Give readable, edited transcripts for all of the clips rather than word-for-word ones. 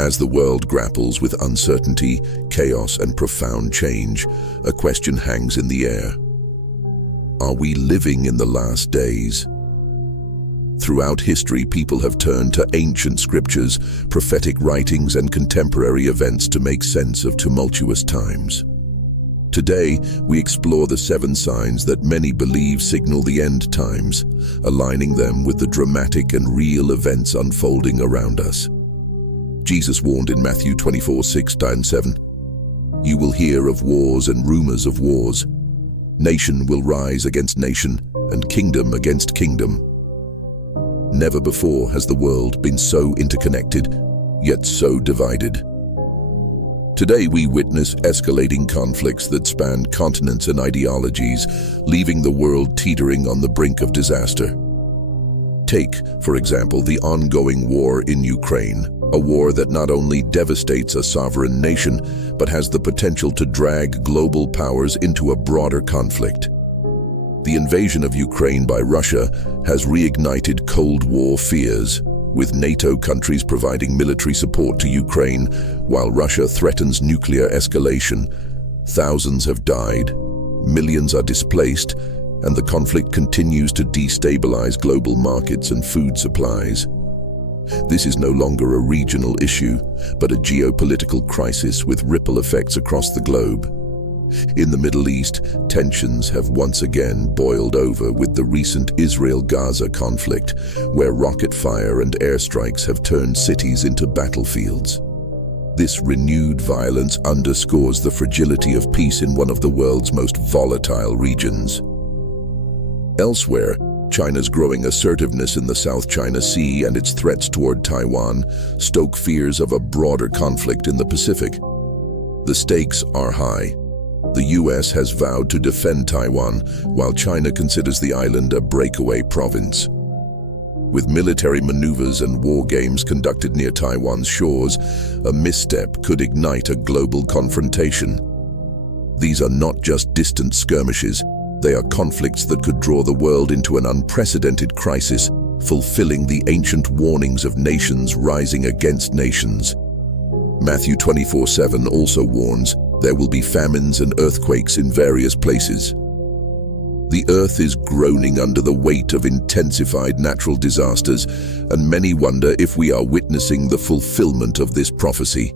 As the world grapples with uncertainty, chaos, and profound change, a question hangs in the air. Are we living in the last days? Throughout history, people have turned to ancient scriptures, prophetic writings, and contemporary events to make sense of tumultuous times. Today, we explore the 7 signs that many believe signal the end times, aligning them with the dramatic and real events unfolding around us. Jesus warned in Matthew 24:6-7, "You will hear of wars and rumors of wars. Nation will rise against nation, and kingdom against kingdom." Never before has the world been so interconnected, yet so divided. Today we witness escalating conflicts that span continents and ideologies, leaving the world teetering on the brink of disaster. Take, for example, the ongoing war in Ukraine, a war that not only devastates a sovereign nation, but has the potential to drag global powers into a broader conflict. The invasion of Ukraine by Russia has reignited Cold War fears, with NATO countries providing military support to Ukraine while Russia threatens nuclear escalation. Thousands have died, millions are displaced, and the conflict continues to destabilize global markets and food supplies. This is no longer a regional issue, but a geopolitical crisis with ripple effects across the globe. In the Middle East, tensions have once again boiled over with the recent Israel-Gaza conflict, where rocket fire and airstrikes have turned cities into battlefields. This renewed violence underscores the fragility of peace in one of the world's most volatile regions. Elsewhere, China's growing assertiveness in the South China Sea and its threats toward Taiwan stoke fears of a broader conflict in the Pacific. The stakes are high. The US has vowed to defend Taiwan, while China considers the island a breakaway province. With military maneuvers and war games conducted near Taiwan's shores, a misstep could ignite a global confrontation. These are not just distant skirmishes, they are conflicts that could draw the world into an unprecedented crisis, fulfilling the ancient warnings of nations rising against nations. Matthew 24:7 also warns, there will be famines and earthquakes in various places. The earth is groaning under the weight of intensified natural disasters, and many wonder if we are witnessing the fulfillment of this prophecy.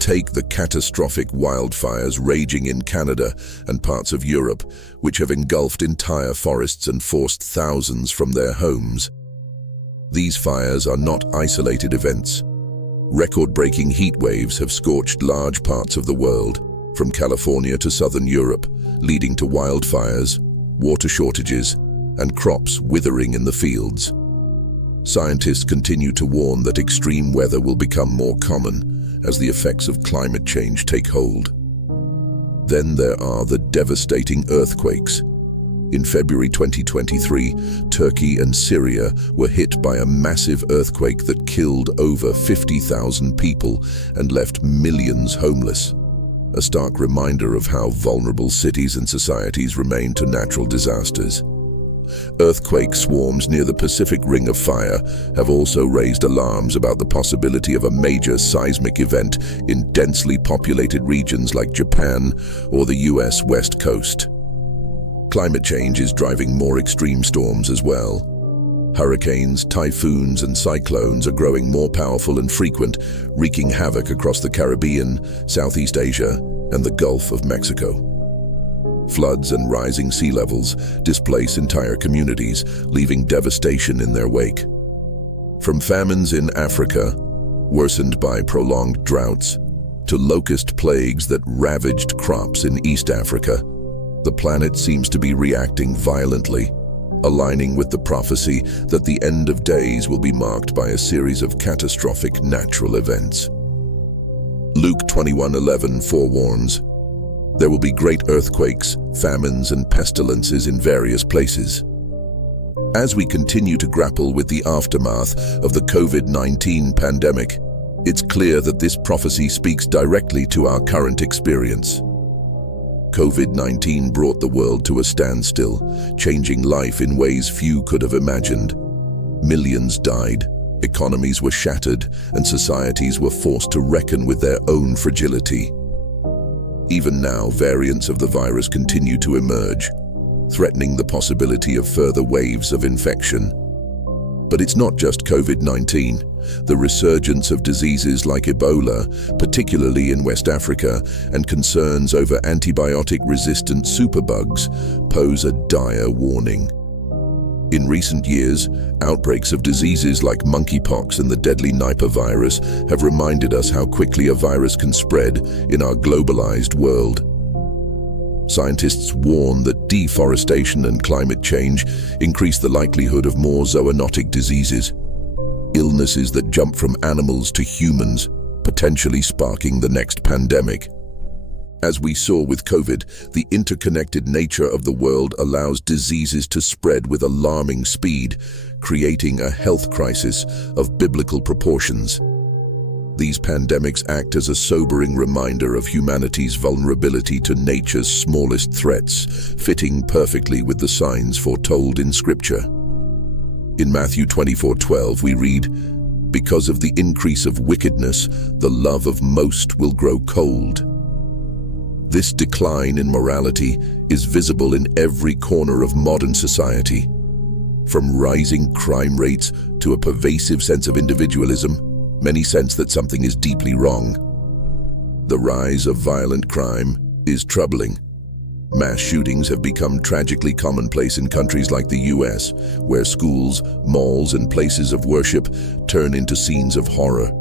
Take the catastrophic wildfires raging in Canada and parts of Europe, which have engulfed entire forests and forced thousands from their homes. These fires are not isolated events. Record-breaking heat waves have scorched large parts of the world, from California to southern Europe, leading to wildfires, water shortages, and crops withering in the fields. Scientists continue to warn that extreme weather will become more common as the effects of climate change take hold. Then there are the devastating earthquakes. In February 2023, Turkey and Syria were hit by a massive earthquake that killed over 50,000 people and left millions homeless. A stark reminder of how vulnerable cities and societies remain to natural disasters. Earthquake swarms near the Pacific Ring of Fire have also raised alarms about the possibility of a major seismic event in densely populated regions like Japan or the US West Coast. Climate change is driving more extreme storms as well. Hurricanes, typhoons, and cyclones are growing more powerful and frequent, wreaking havoc across the Caribbean, Southeast Asia, and the Gulf of Mexico. Floods and rising sea levels displace entire communities, leaving devastation in their wake. From famines in Africa, worsened by prolonged droughts, to locust plagues that ravaged crops in East Africa, the planet seems to be reacting violently, aligning with the prophecy that the end of days will be marked by a series of catastrophic natural events. Luke 21:11 forewarns, there will be great earthquakes, famines, and pestilences in various places. As we continue to grapple with the aftermath of the COVID-19 pandemic, it's clear that this prophecy speaks directly to our current experience. COVID-19 brought the world to a standstill, changing life in ways few could have imagined. Millions died, Economies were shattered, and societies were forced to reckon with their own fragility. Even now, variants of the virus continue to emerge, threatening the possibility of further waves of infection. But it's not just COVID-19. The resurgence of diseases like Ebola, particularly in West Africa, and concerns over antibiotic-resistant superbugs pose a dire warning. In recent years, outbreaks of diseases like monkeypox and the deadly Nipah virus have reminded us how quickly a virus can spread in our globalized world. Scientists warn that deforestation and climate change increase the likelihood of more zoonotic diseases, illnesses that jump from animals to humans, potentially sparking the next pandemic. As we saw with COVID, the interconnected nature of the world allows diseases to spread with alarming speed, creating a health crisis of biblical proportions. These pandemics act as a sobering reminder of humanity's vulnerability to nature's smallest threats, fitting perfectly with the signs foretold in Scripture. In Matthew 24:12 we read, "Because of the increase of wickedness, the love of most will grow cold." This decline in morality is visible in every corner of modern society. From rising crime rates to a pervasive sense of individualism, many sense that something is deeply wrong. The rise of violent crime is troubling. Mass shootings have become tragically commonplace in countries like the US, where schools, malls, and places of worship turn into scenes of horror.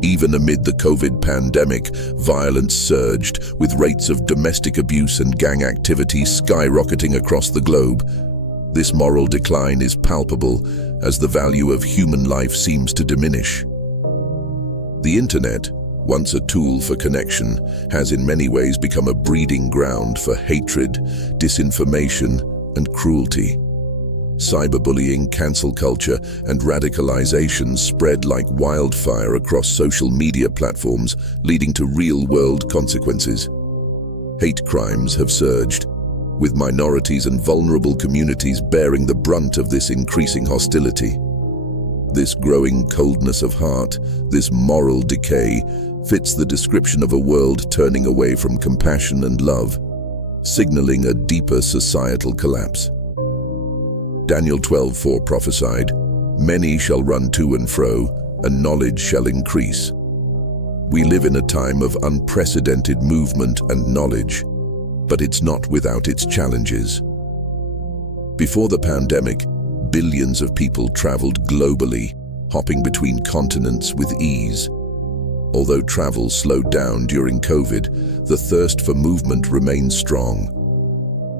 Even amid the COVID pandemic, violence surged, with rates of domestic abuse and gang activity skyrocketing across the globe. This moral decline is palpable as the value of human life seems to diminish. The internet, once a tool for connection, has in many ways become a breeding ground for hatred, disinformation, and cruelty. Cyberbullying, cancel culture, and radicalization spread like wildfire across social media platforms, leading to real-world consequences. Hate crimes have surged, with minorities and vulnerable communities bearing the brunt of this increasing hostility. This growing coldness of heart, this moral decay, fits the description of a world turning away from compassion and love, signaling a deeper societal collapse. Daniel 12:4 prophesied, "Many shall run to and fro, and knowledge shall increase." We live in a time of unprecedented movement and knowledge, but it's not without its challenges. Before the pandemic, billions of people traveled globally, hopping between continents with ease. Although travel slowed down during COVID, the thirst for movement remains strong.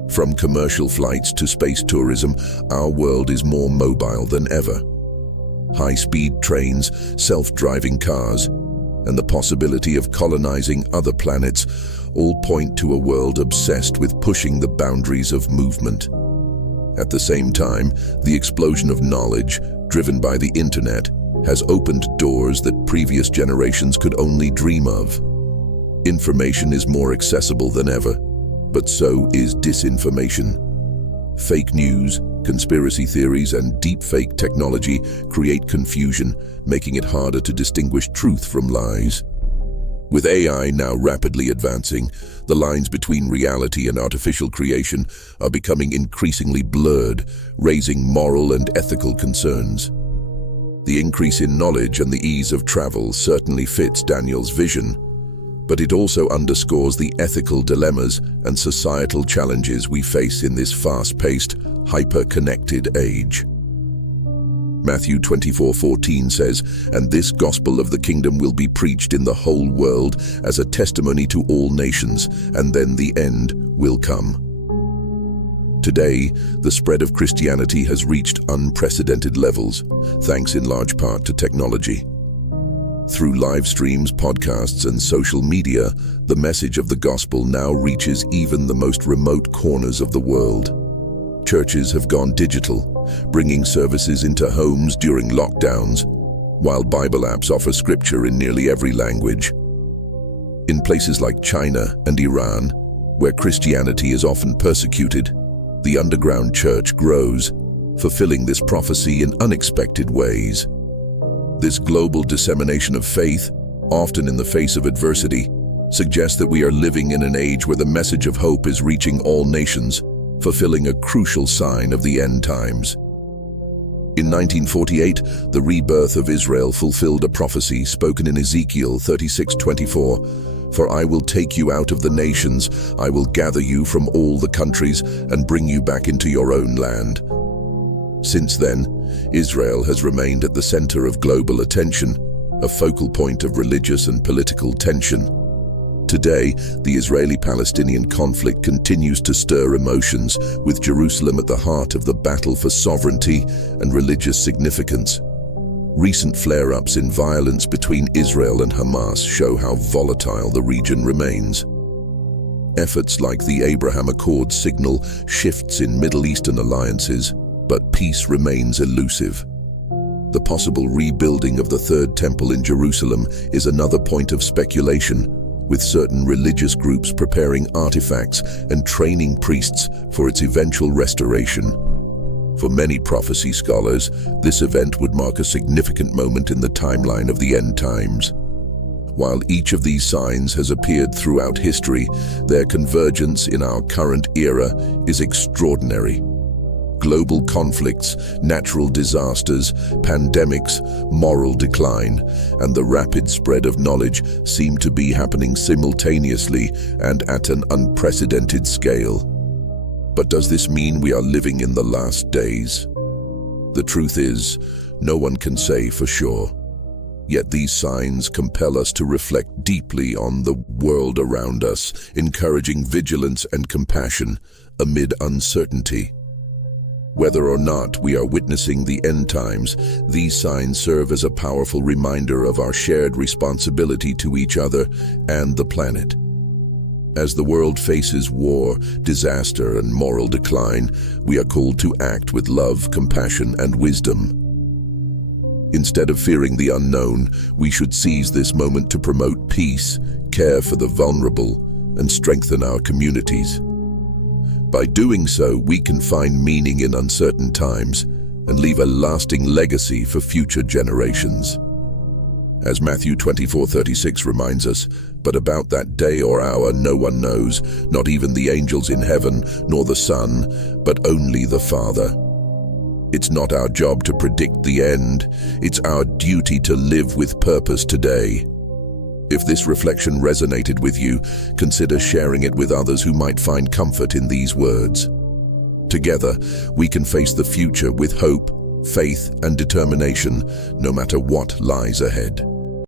From commercial flights to space tourism, our world is more mobile than ever. High-speed trains, self-driving cars, and the possibility of colonizing other planets all point to a world obsessed with pushing the boundaries of movement. At the same time, the explosion of knowledge, driven by the internet, has opened doors that previous generations could only dream of. Information is more accessible than ever, but so is disinformation. Fake news, conspiracy theories, and deepfake technology create confusion, making it harder to distinguish truth from lies. With AI now rapidly advancing, the lines between reality and artificial creation are becoming increasingly blurred, raising moral and ethical concerns. The increase in knowledge and the ease of travel certainly fits Daniel's vision, but it also underscores the ethical dilemmas and societal challenges we face in this fast-paced, hyper-connected age. Matthew 24:14 says, "And this gospel of the kingdom will be preached in the whole world as a testimony to all nations, and then the end will come." Today, the spread of Christianity has reached unprecedented levels, thanks in large part to technology. Through live streams, podcasts, and social media, the message of the gospel now reaches even the most remote corners of the world. Churches have gone digital, bringing services into homes during lockdowns, while Bible apps offer scripture in nearly every language. In places like China and Iran, where Christianity is often persecuted, the underground church grows, fulfilling this prophecy in unexpected ways. This global dissemination of faith, often in the face of adversity, suggests that we are living in an age where the message of hope is reaching all nations, fulfilling a crucial sign of the end times. In 1948, the rebirth of Israel fulfilled a prophecy spoken in Ezekiel 36:24, "For I will take you out of the nations, I will gather you from all the countries and bring you back into your own land." Since then, Israel has remained at the center of global attention, a focal point of religious and political tension. Today, the Israeli-Palestinian conflict continues to stir emotions, with Jerusalem at the heart of the battle for sovereignty and religious significance. Recent flare-ups in violence between Israel and Hamas show how volatile the region remains. Efforts like the Abraham Accords signal shifts in Middle Eastern alliances, but peace remains elusive. The possible rebuilding of the Third Temple in Jerusalem is another point of speculation, with certain religious groups preparing artifacts and training priests for its eventual restoration. For many prophecy scholars, this event would mark a significant moment in the timeline of the end times. While each of these signs has appeared throughout history, their convergence in our current era is extraordinary. Global conflicts, natural disasters, pandemics, moral decline, and the rapid spread of knowledge seem to be happening simultaneously and at an unprecedented scale. But does this mean we are living in the last days? The truth is, no one can say for sure. Yet these signs compel us to reflect deeply on the world around us, encouraging vigilance and compassion amid uncertainty. Whether or not we are witnessing the end times, these signs serve as a powerful reminder of our shared responsibility to each other and the planet. As the world faces war, disaster, and moral decline, we are called to act with love, compassion, and wisdom. Instead of fearing the unknown, we should seize this moment to promote peace, care for the vulnerable, and strengthen our communities. By doing so, we can find meaning in uncertain times and leave a lasting legacy for future generations. As Matthew 24:36 reminds us, "But about that day or hour no one knows, not even the angels in heaven, nor the Son, but only the Father." It's not our job to predict the end, it's our duty to live with purpose today. If this reflection resonated with you, consider sharing it with others who might find comfort in these words. Together, we can face the future with hope, faith, and determination, no matter what lies ahead.